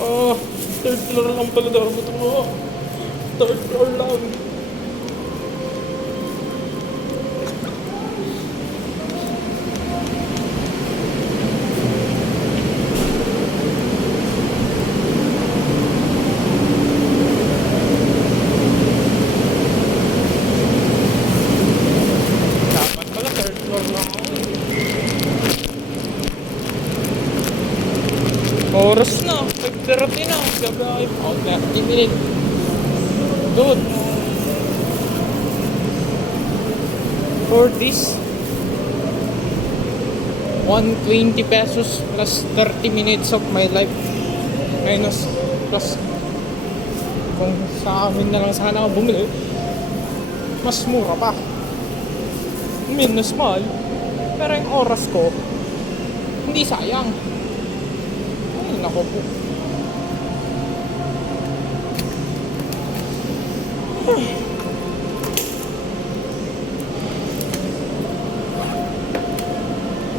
Ah, third floor lang pala dapat ako. Third floor lang. Dapat pala third floor lang ako. Oras na, 5:30 na. Gabi ako, 30 minutes. Dude. For this 120 pesos plus 30 minutes of my life minus plus kung sa amin na lang sana ako bumili, mas mura pa. I mean, mas mahal, pero yung oras ko hindi sayang. Ay nako po.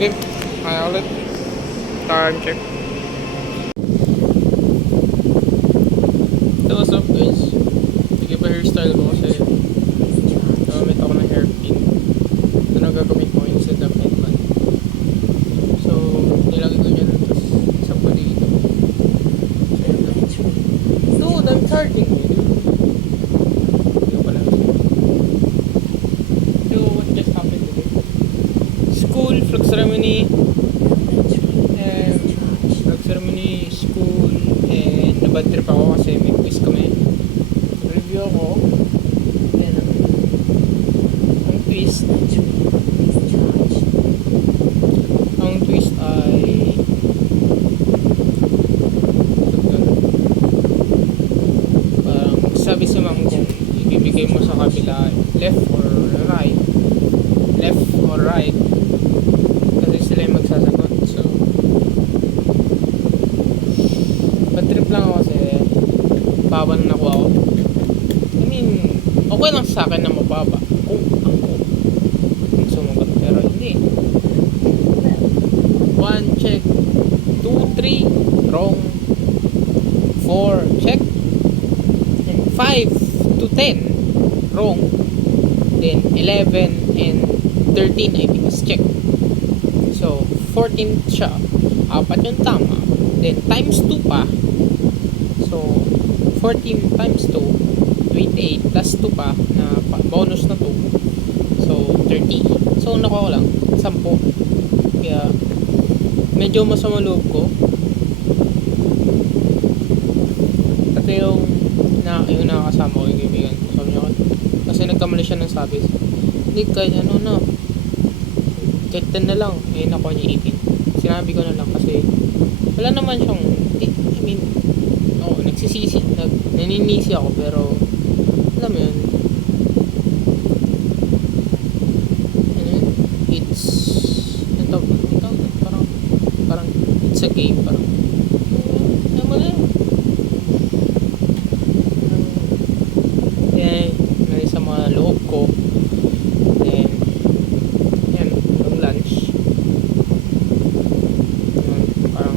Okay, kaya ulit. Time check. So what's up guys? Sige pa hairstyle ko kasi gamit ako ng hairpin. Ito na gagawin ko instead of headband. So nilagay ko dyan, tapos isa pa dito. Dude, I'm charging you, dude. Hindi ko pala. Dude, what just happened today? School, flag ceremony, school, and nabad trip ako kasi may quiz kami. Review ako, then ang twist ay parang sabi si ma'am kung ibibigay mo sa kabila left or right, kasi sila yung magsasagot. So bad trip lang ako kasi baba na nakuha ako. I mean, okay lang sa akin na mababa kung ako sumagot, pero hindi. 1 check, 2, 3 wrong, 4 check, and 5 to 10 wrong, then 11 and 13 I think is check. So 14 siya, apat yung tama, then times 2 pa. So 14 times 2, 28 plus 2 pa na bonus na 2, so 30. So nakuha ko lang 10. Kaya medyo masama loob ko kasi yung nakakasama ko, yung kaibigan ko, sabi niya kasi nagkamali siya ng sabi, hindi kahit ano na kahit 10 na lang, eh nakuha niya 18. Sinabi ko na lang kasi wala naman siyang, I mean, naninisi ako, pero alam mo yun, it's parang it's a game, parang alam mo na yun. May sa mga loob ko, then yan, yung lunch, parang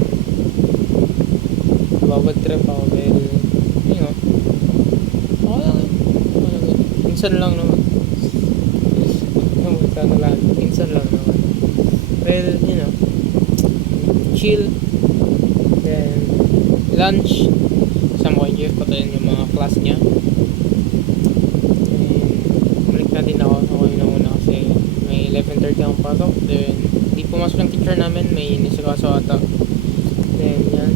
nababad trip ako dahil minsan lang naman. Minsan lang naman. Well, chill. Then, lunch. Sama ko yung Jeff, patayin yung mga class niya. And, balik na din ako. Ako yun na muna kasi may 11:30 akong pasok. Then, di pumasok ng teacher namin. May nisikaso ata. Then, yan.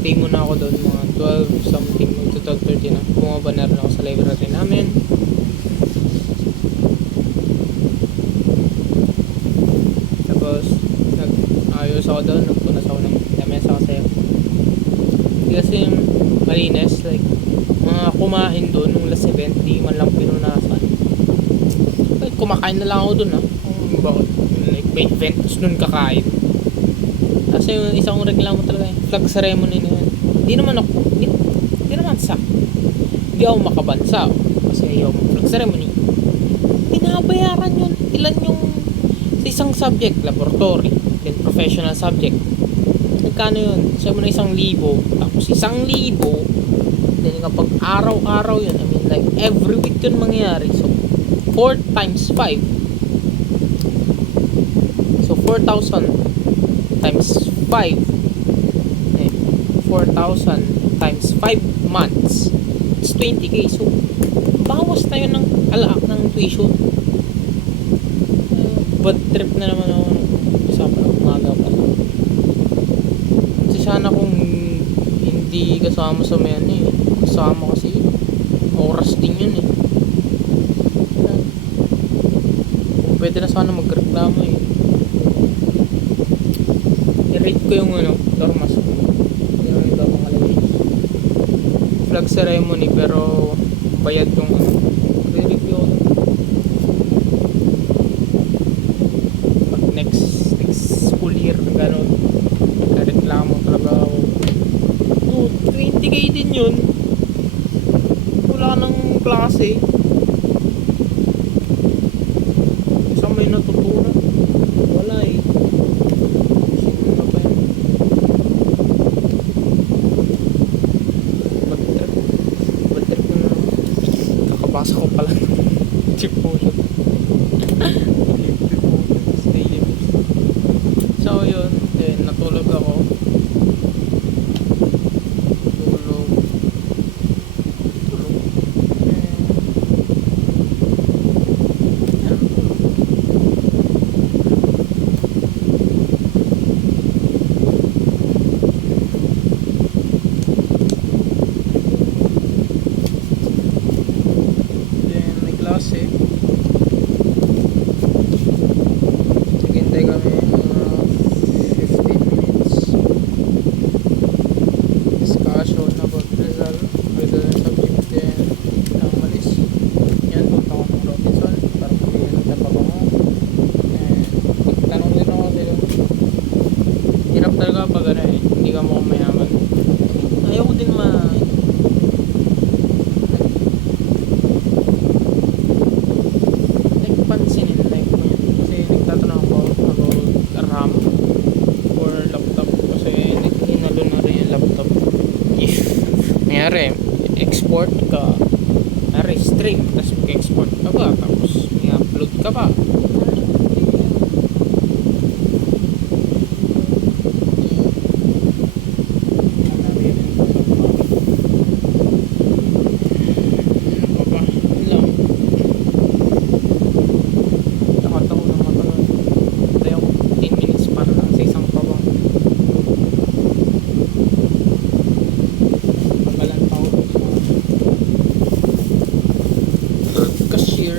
Stay muna ako doon mga 12 something to 12:30 na. Bumaba na rin ako sa library namin. Tapos nag-ayos ako doon, nagpunas ako ng lamesa kasi yung malinis, like mga kumain doon nung last event, di man lang pinunasan. Like kumakain na lang ako doon bakit like may event tapos nun kakain. Kasi yung isang reklamo talaga flag ceremony na yan. Hindi naman hindi ako makabansa kasi ayaw mo flag ceremony. Binabayaran yun. Ilan yung sa isang subject, laboratory, then professional subject. Magkano yun? Sabi mo na 1,000, tapos 1,000, then kapag araw-araw yun, I mean like every week yun mangyayari. So 4 times 5, so 4,000 times 5, 4,000 times 5 months, it's 20k. So bawas tayo ng alaak ng tuition. Bad trip na naman ako usapan ng umaga pa lang. Kasi sana kung hindi kasama sa may kasama kasi oras din yun kung pwede na sana magreklamo i-rate ko yung dormas. Yung iba mga lagay flag ceremony pero bayad yung re-review ako pag next school year gano'n reklamo talaga ako. 20k din yun, wala nang klase, isang may natutunan, wala sino na ba yun? Bad trip na nakabasa ko pala devotion so yun, natulog ako. Naghintay kami 15 minutes discussion about Rizal with the subject, then malis yan, punta ko ng Robinson para pumili ng tapabang ko, and tanong din ako sila. Hirap talaga pag hindi ka mukhang mayaman. Ayaw ko din pansinin like mo yun kasi nagtatanong ako about RAM or laptop kasi hinalo na rin yung laptop. If mayroon export ka, mayroon stream, tapos mag-export ka ba, tapos may upload ka pa, cashier.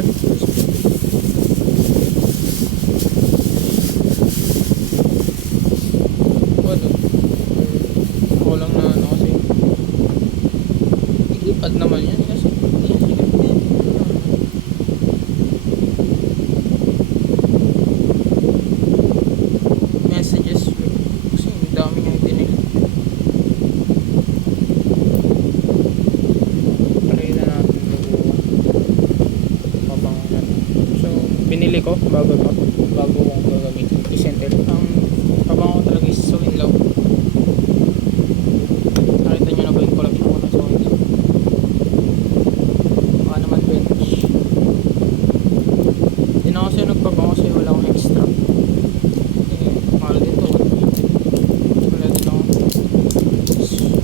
Ako lang na kasi ilipad naman yan kasi messages kasi ang dami nga dinil. Try na natin so pinili ko bago kong gagamitin i-center. Ang pabango talaga is So In Love. Nakita nyo na ba yung collection ko ng So In Love? Baka naman bench. Hindi na kasi nagpabango kasi wala akong extra. Mahal din to. Wala din ako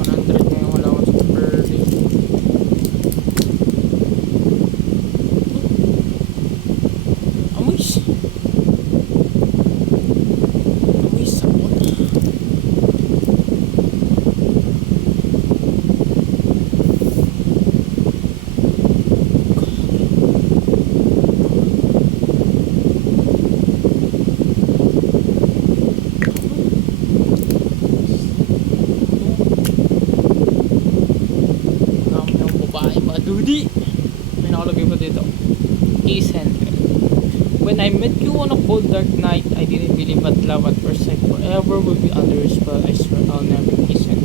100 ngayon, wala akong super day. Amoy sabon. Dami ng babae madudi. May nakalagay pa dito, E-Center. When I met you on a cold dark night, I didn't believe that love at first sight forever will be under your spell. I swear I'll never kiss it.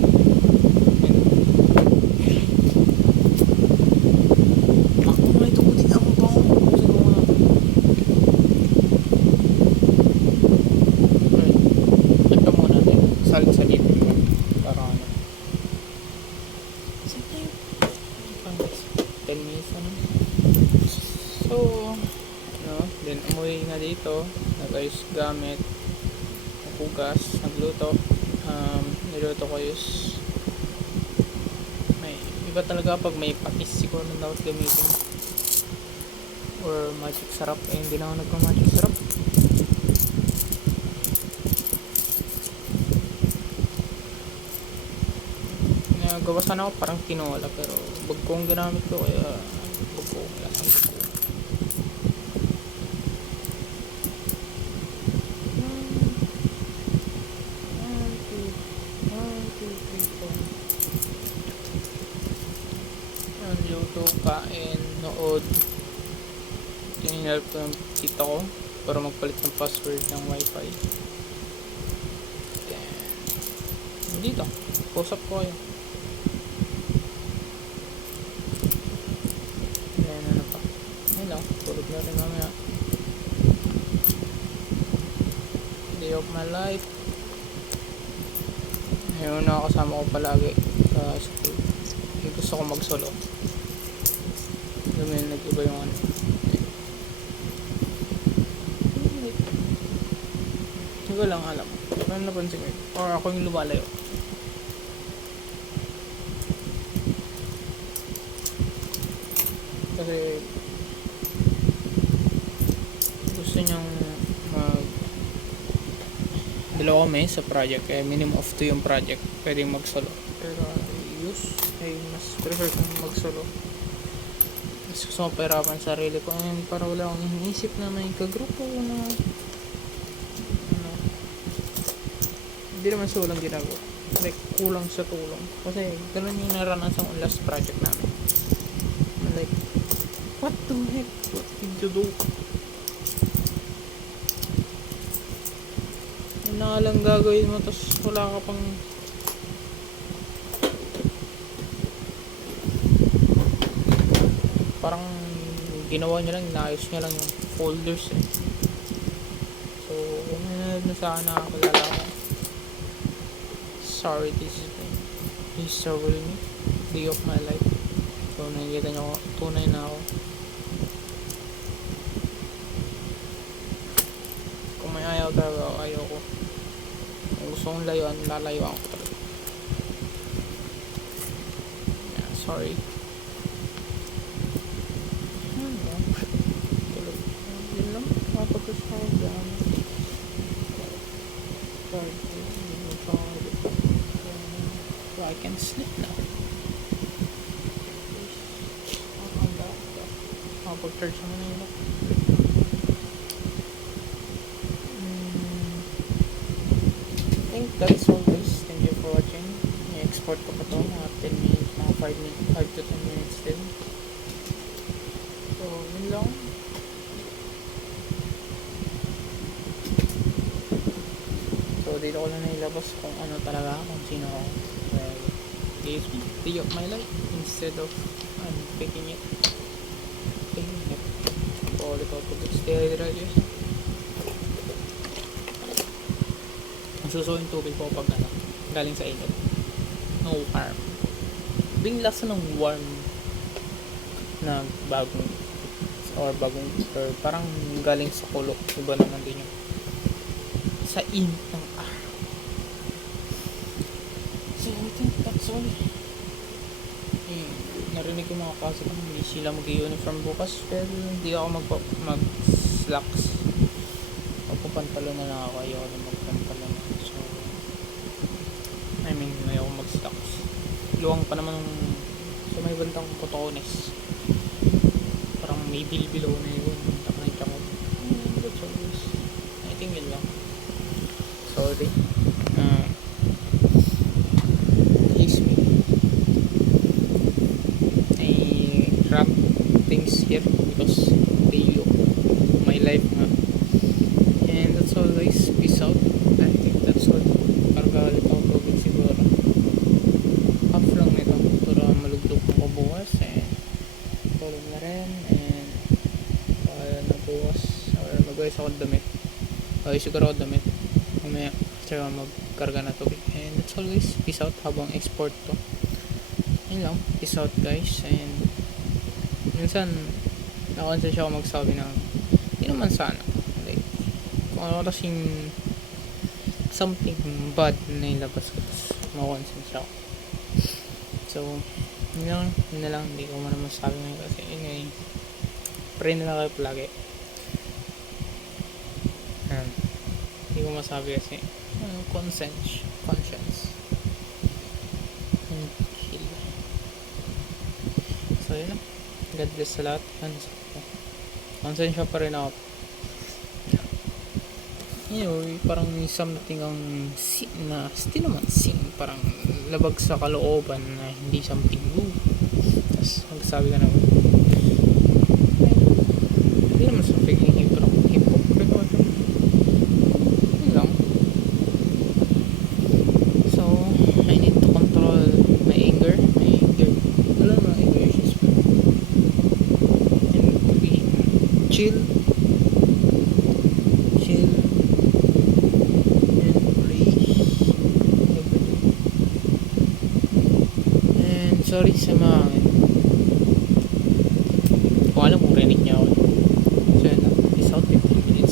Ako nga ito, buti na ang bango. ako'y nga dito, nag-ayos gamit, naghugas, nagluto. Niluto ko is may iba talaga pag may patis siguro na dapat gamitin or magic sarap. Hindi na ako nagpa-magic sarap. Nagawa sana ako parang tinola pero bagkong ginamit ko kaya bagkong lasang ko. Ang luto, kain, nood. Tinilap ko yung tita ko para magpalit ng password ng wifi. Then dito, post up ko kayo. Then ano pa, ayun lang, tulog na rin mamaya. Day of my life. Ayun, nakakasama ko palagi sa school. Gusto ko mag solo. Dami nag-iba yung ano. Hindi ko lang alam. Ano napansin ko yun? Or ako yung lumalayo. Kasi gusto niyang mag dalawa kami sa project. Kaya minimum of 2 yung project. Pwedeng mag solo. Pero ay mas prefer kong mag solo. Mas gusto ko pahirapan sarili ko. And para wala akong iniisip na may kagrupo na hindi naman solang ginagawa, like kulang sa tulong kasi ganun yung naranasan ko last project namin. Like what the heck, what did you do? Yun na lang gagawin mo tapos wala ka pang parang ginawa niya lang, inaayos niya lang yung folders eh. So kung na sa akin nakakalala ko, sorry, this is so really day of my life. So nakikita nyo, tunay na ako. Kung may ayaw talaga, ayaw ko. Kung gusto kong layuan, lalayuan ko talaga. Yeah, sorry. Tulog. Yun lang, kapagkas ako dyan. Sorry. So I can sleep now. Pag-charge naman na yun. I think that's all guys. Thank you for watching. I-export ko pa ito mga 10 minutes, mga 5 to 10 minutes din. So, yun lang. So, dito ko lang nailabas kung ano talaga, kung sino ako. Well, it's day of my life instead of picking it. Ulit ako stay hydration. Ang susuin tubig ko pag galing sa init, no harm. Bing lasa ng warm na bagong or parang galing sa kulok. Iba naman din yung sa init ng araw. So I think that's all. Narinig ko mga kasi kung hindi sila mag-uniform bukas pero hindi ako mag-slacks magpapantalon na lang ako. Ayaw na magpantalon, so I mean ayaw mag-slacks. Luwang pa naman sa may bandang kotones, parang may bilbilaw na yun. Nakita ko that's always, I think yun lang. Sorry. Things here because they look my life nga. And that's all guys, peace out. I think that's all. Kargalit ako tubig siguro, half lang nito para maluglog ko bukas and tulog na rin. And na bukas or mag-ayos ako damit, siguro ako damit mamaya saka magkarga na tubig. And that's all guys, peace out habang export to. Yun lang, peace out guys. And minsan nakonsensya ako magsabi ng hindi naman sana ano kasing something bad na ilabas ko, tapos makonsensya ako. So yun na lang, hindi ko man masabi ngayon kasi anyway, pray na lang kayo palagi. Hindi ko masabi kasi conscience and heal. So yun lang, God bless sa lahat. Konsensya pa rin ako. Anyway, parang may something ang na still naman parang labag sa kalooban na hindi something new. Tapos magsasabi ka naman, hindi naman sa pagiging hypocrite ako. Yun lang. So I need to control my anger. Wala naman anger issues, and to be chill and pray every day. And sorry sa mga kung alam kung rinig niya ako. So yun lang, peace out, 15 minutes